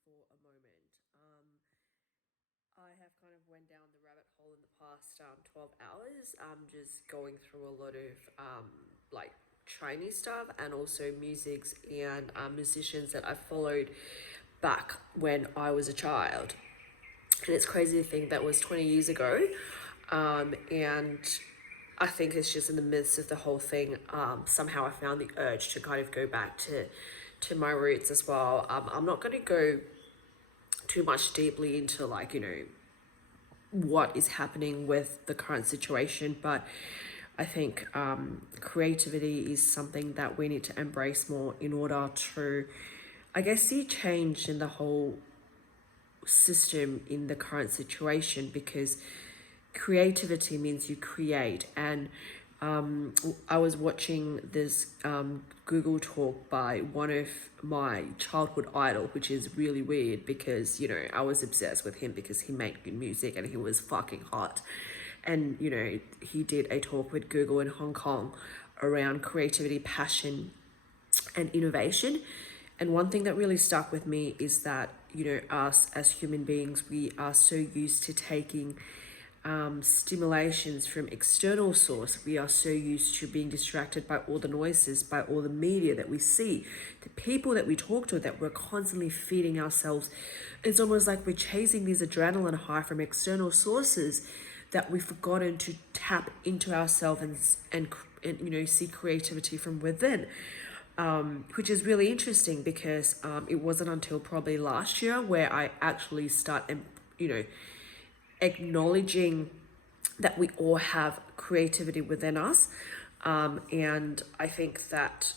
creativity for a moment. I have kind of went down the rabbit hole in the past 12 hours. Just going through a lot of like Chinese stuff and also musics and musicians that I followed back when I was a child. And it's crazy to think that was 20 years ago. And I think it's just in the midst of the whole thing, somehow I found the urge to kind of go back to my roots as well. I'm not going to go too much deeply into like, what is happening with the current situation, but I think creativity is something that we need to embrace more in order to, I guess, see change in the whole system in the current situation, because creativity means you create. And I was watching this Google talk by one of my childhood idol, which is really weird because, I was obsessed with him because he made good music and he was fucking hot. And, he did a talk with Google in Hong Kong around creativity, passion, and innovation. And one thing that really stuck with me is that, us as human beings, we are so used to taking stimulations from external source. We are so used to being distracted by all the noises, by all the media that we see, the people that we talk to, that we're constantly feeding ourselves. It's almost like we're chasing these adrenaline high from external sources that we've forgotten to tap into ourselves and see creativity from within. Which is really interesting because it wasn't until probably last year where I actually acknowledging that we all have creativity within us. And I think that,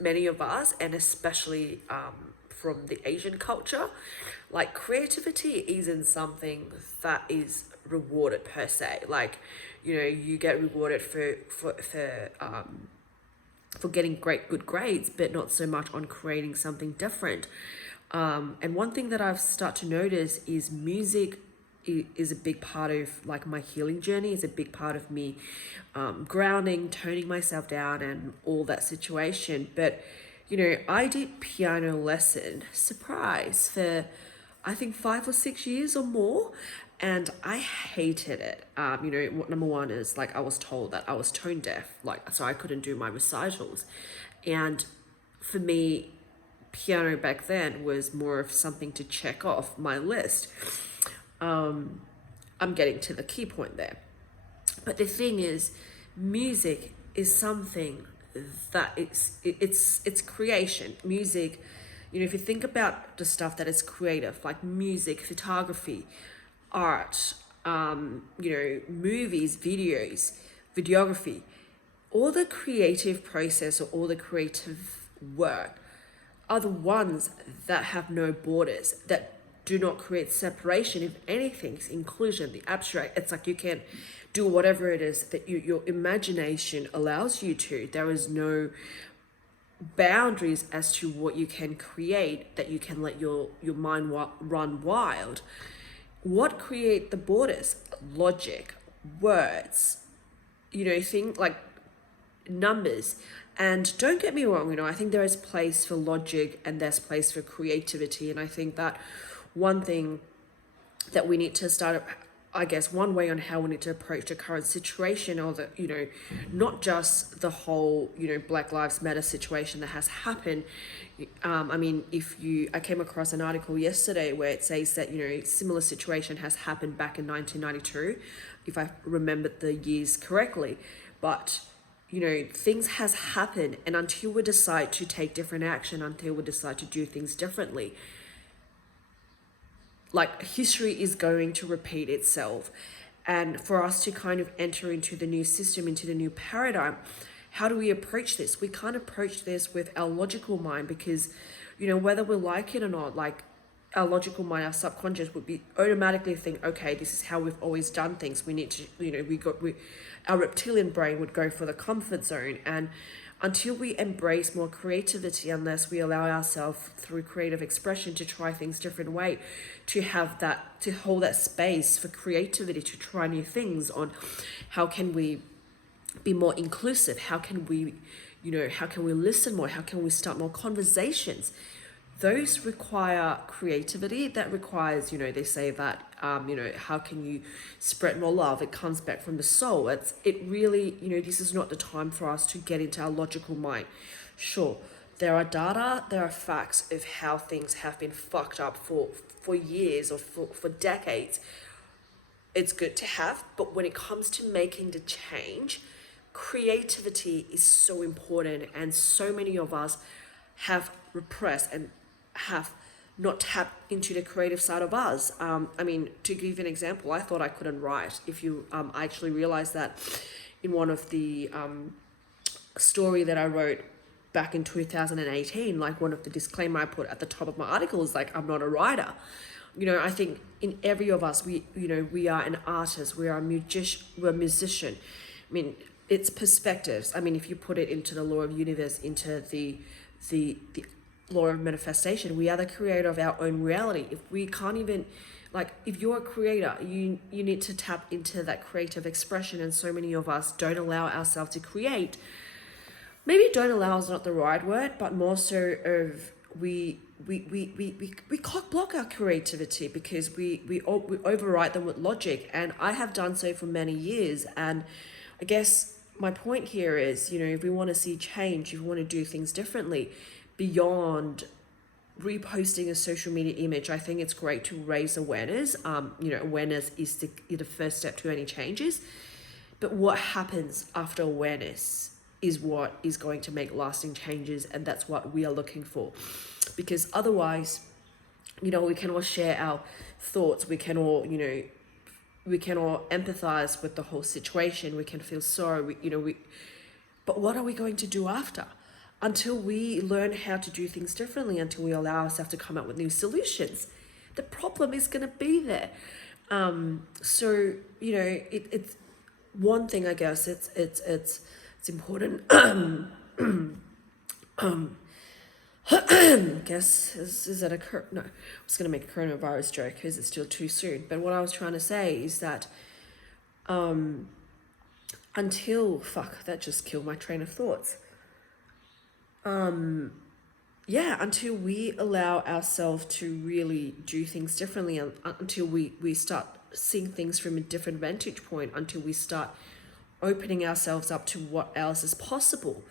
many of us, and especially from the Asian culture, like creativity isn't something that is rewarded per se. Like, you get rewarded for getting good grades, but not so much on creating something different. And one thing that I've started to notice is music is a big part of like my healing journey, is a big part of me grounding, toning myself down and all that situation. But, I did piano lesson, surprise, for I think 5 or 6 years or more. And I hated it. Number one is like I was told that I was tone deaf, like so I couldn't do my recitals. And for me, piano back then was more of something to check off my list. I'm getting to the key point there. But the thing is, music is something that it's creation. Music, if you think about the stuff that is creative, like music, photography, art, movies, videography, all the creative process or all the creative work are the ones that have no borders, that do not create separation. If anything, it's inclusion, the abstract. It's like you can do whatever it is that your imagination allows you to. There is no boundaries as to what you can create, that you can let your mind run wild. What create the borders? Logic, words, things like numbers. And don't get me wrong, I think there is place for logic and there's place for creativity. And I think that one thing that we need to start, I guess, one way on how we need to approach the current situation, or the, not just the whole, Black Lives Matter situation that has happened. I came across an article yesterday where it says that, similar situation has happened back in 1992, if I remembered the years correctly. But, things has happened, and until we decide to take different action, until we decide to do things differently, like history is going to repeat itself. And for us to kind of enter into the new system, into the new paradigm, how do we approach this? We can't approach this with our logical mind because, whether we like it or not, like our logical mind, our subconscious would be automatically think, okay, this is how we've always done things. We need to, our reptilian brain would go for the comfort zone. And until we embrace more creativity, unless we allow ourselves through creative expression to try things different way, to hold that space for creativity, to try new things on how can we be more inclusive, how can we, how can we listen more? How can we start more conversations? Those require creativity. That requires, they say that, how can you spread more love? It comes back from the soul. It really, this is not the time for us to get into our logical mind. Sure, there are data, there are facts of how things have been fucked up for years or for decades. It's good to have, but when it comes to making the change, creativity is so important, and so many of us have repressed and have not tapped into the creative side of us. To give an example, I thought I couldn't write. I actually realized that in one of the story that I wrote back in 2018, like one of the disclaimer I put at the top of my article is like, I'm not a writer. I think in every of us, we are an artist, we're a musician. It's perspectives. If you put it into the law of universe, into the law of manifestation, we are the creator of our own reality. If we can't even, if you're a creator, you need to tap into that creative expression, and so many of us don't allow ourselves to create. Maybe don't allow is not the right word, but more so of we cock block our creativity because we overwrite them with logic, and I have done so for many years. And I guess my point here is, if we want to see change, if we want to do things differently beyond reposting a social media image, I think it's great to raise awareness. Awareness is the first step to any changes, but what happens after awareness is what is going to make lasting changes, and that's what we are looking for. Because otherwise, we can all share our thoughts, we can all empathize with the whole situation, we can feel sorry, but what are we going to do after? Until we learn how to do things differently, until we allow ourselves to come up with new solutions, the problem is going to be there. It's one thing, I guess, it's important. Guess is that no, I was going to make a coronavirus joke because it's still too soon. But what I was trying to say is that until that just killed my train of thoughts. Until we allow ourselves to really do things differently, until we start seeing things from a different vantage point, until we start opening ourselves up to what else is possible,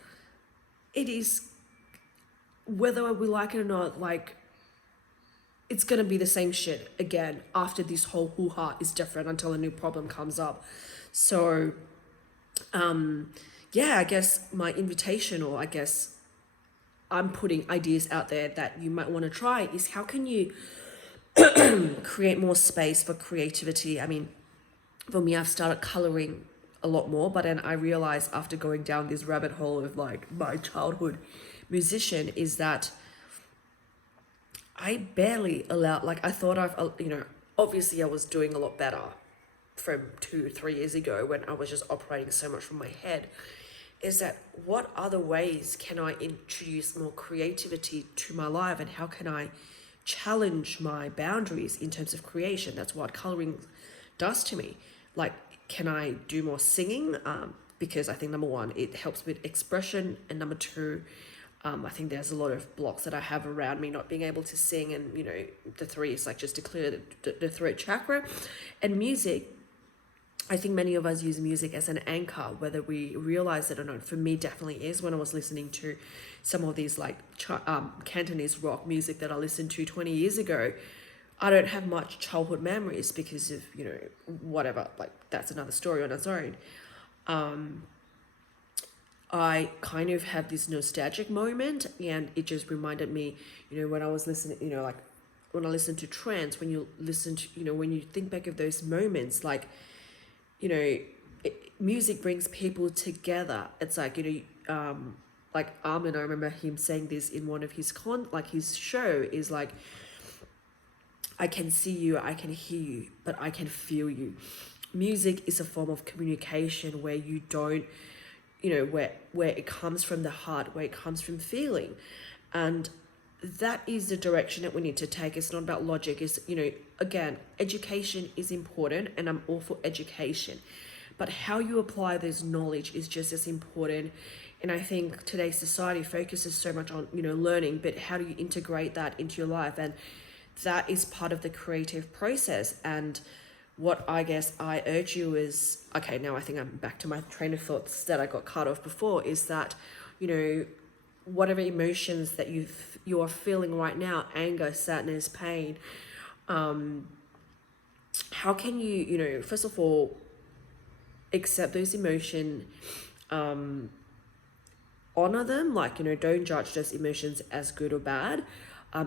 it is, whether we like it or not, it's going to be the same shit again after this whole hoo-ha is different until a new problem comes up. So I guess my invitation, or I guess I'm putting ideas out there that you might want to try, is how can you create more space for creativity? For me, I've started coloring a lot more, but then I realized after going down this rabbit hole of my childhood musician is that I barely allowed, I thought obviously I was doing a lot better from 2-3 years ago when I was just operating so much from my head, is that what other ways can I introduce more creativity to my life, and how can I challenge my boundaries in terms of creation? That's what coloring does to me. Can I do more singing? Because I think number one, it helps with expression, and number two, I think there's a lot of blocks that I have around me not being able to sing, and the three is just to clear the throat chakra. And music, I think many of us use music as an anchor, whether we realize it or not. For me, definitely is. When I was listening to some of these Cantonese rock music that I listened to 20 years ago, I don't have much childhood memories because of, whatever, that's another story on its own. I kind of have this nostalgic moment, and it just reminded me, when I was listening, when I listen to trance, when you listen to, when you think back of those moments, music brings people together. It's Armin, I remember him saying this in one of his his show is I can see you, I can hear you, but I can feel you. Music is a form of communication where you don't, where it comes from the heart, where it comes from feeling. And that is the direction that we need to take. It's not about logic. It's, again, education is important, and I'm all for education. But how you apply this knowledge is just as important. And I think today's society focuses so much on, learning, but how do you integrate that into your life? And that is part of the creative process. And what I guess I urge you is, okay, now I think I'm back to my train of thoughts that I got cut off before, is that, whatever emotions that you are feeling right now, anger, sadness, pain, how can you, first of all, accept those emotions, honor them, like, don't judge those emotions as good or bad.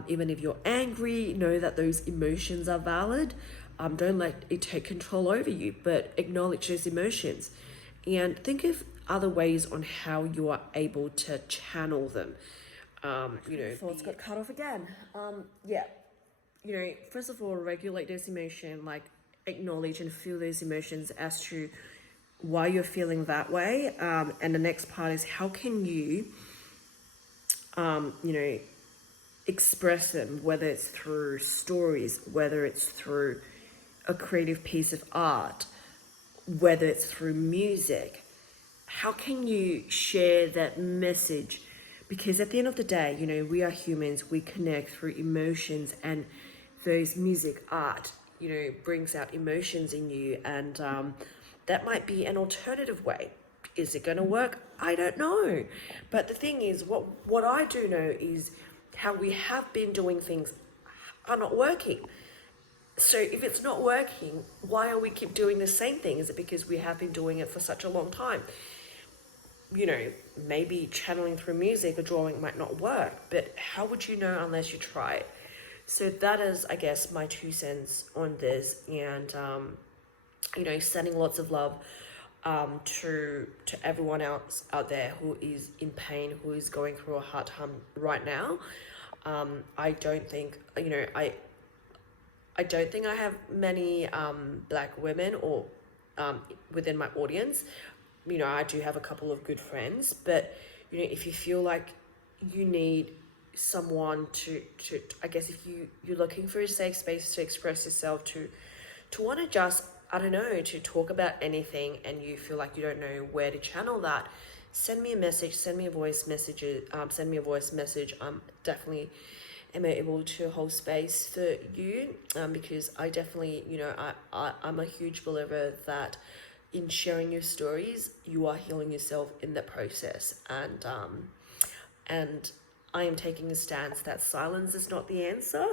Even if you're angry, know that those emotions are valid. Don't let it take control over you, but acknowledge those emotions and think of other ways on how you are able to channel them. Thoughts got cut off again. Yeah, first of all, regulate those emotions, like acknowledge and feel those emotions as to why you're feeling that way. And the next part is how can you, express them, whether it's through stories, whether it's through a creative piece of art, whether it's through music. How can you share that message? Because at the end of the day, we are humans, we connect through emotions, and those music, art, brings out emotions in you. And that might be an alternative way. Is it going to work? I don't know. But the thing is, what I do know is how we have been doing things are not working. So if it's not working, why are we keep doing the same thing? Is it because we have been doing it for such a long time? Maybe channeling through music or drawing might not work, but how would you know unless you try it? So that is, I guess, my 2 cents on this. And sending lots of love to everyone else out there who is in pain, who is going through a hard time right now. I don't think I don't think I have many black women or within my audience. I do have a couple of good friends, but if you feel like you need someone to I guess if you're looking for a safe space to express yourself, to want to just, I don't know, to talk about anything, and you feel like you don't know where to channel that, send me a message, send me a voice message. I'm definitely am able to hold space for you, because I definitely, I'm a huge believer that in sharing your stories, you are healing yourself in the process. And I am taking a stance that silence is not the answer,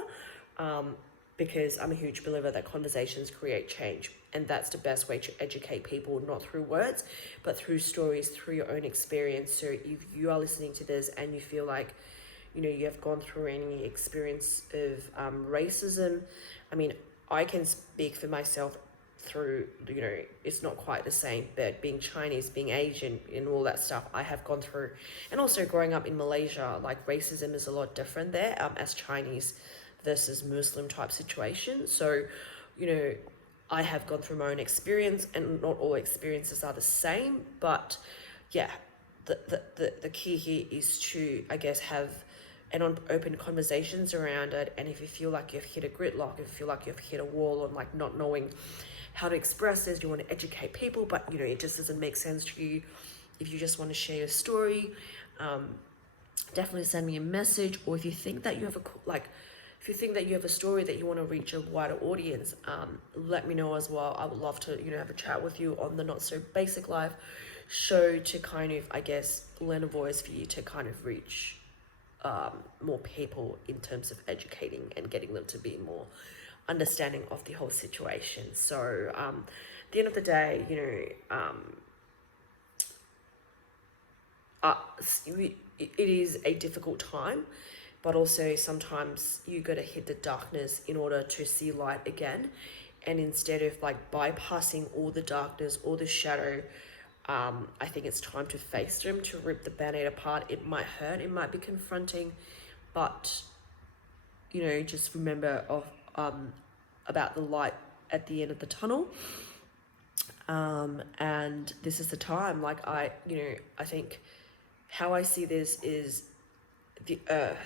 because I'm a huge believer that conversations create change. And that's the best way to educate people, not through words, but through stories, through your own experience. So if you are listening to this and you feel like, you have gone through any experience of racism, I mean, I can speak for myself through, it's not quite the same, but being Chinese, being Asian, and all that stuff, I have gone through. And also growing up in Malaysia, like racism is a lot different there, as Chinese versus Muslim type situation. So, I have gone through my own experience, and not all experiences are the same, but yeah, the key here is to, I guess, have and on open conversations around it. And if you feel like you've hit a gridlock, if you feel like you've hit a wall on like not knowing how to express this, you want to educate people, but it just doesn't make sense to you. If you just want to share your story, definitely send me a message. Or if you think that you have a story that you want to reach a wider audience, let me know as well. I would love to, have a chat with you on the Not So Basic Life show to kind of, I guess, lend a voice for you to kind of reach more people in terms of educating and getting them to be more understanding of the whole situation. So at the end of the day, it is a difficult time, but also sometimes you got to hit the darkness in order to see light again. And instead of like bypassing all the darkness, all the shadow, I think it's time to face them, to rip the band-aid apart. It might hurt, it might be confronting, but just remember about the light at the end of the tunnel. And this is the time. Like I think how I see this is the Earth,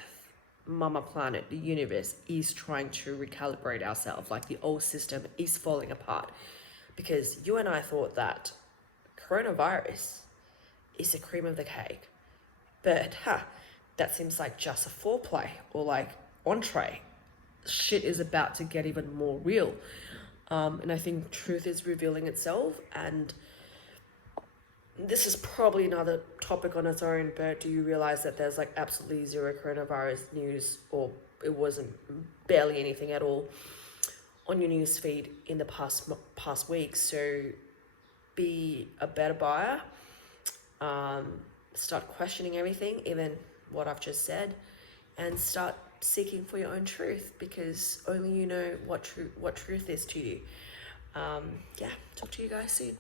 Mama Planet, the universe is trying to recalibrate ourselves. Like the old system is falling apart, because you and I thought that coronavirus is the cream of the cake. But that seems like just a foreplay or like entree. Shit is about to get even more real. And I think truth is revealing itself. And this is probably another topic on its own, but do you realize that there's like absolutely zero coronavirus news, or it wasn't barely anything at all on your news feed in the past weeks? So be a better buyer. Start questioning everything, even what I've just said, and start seeking for your own truth, because only you know what truth is to you. Yeah, talk to you guys soon.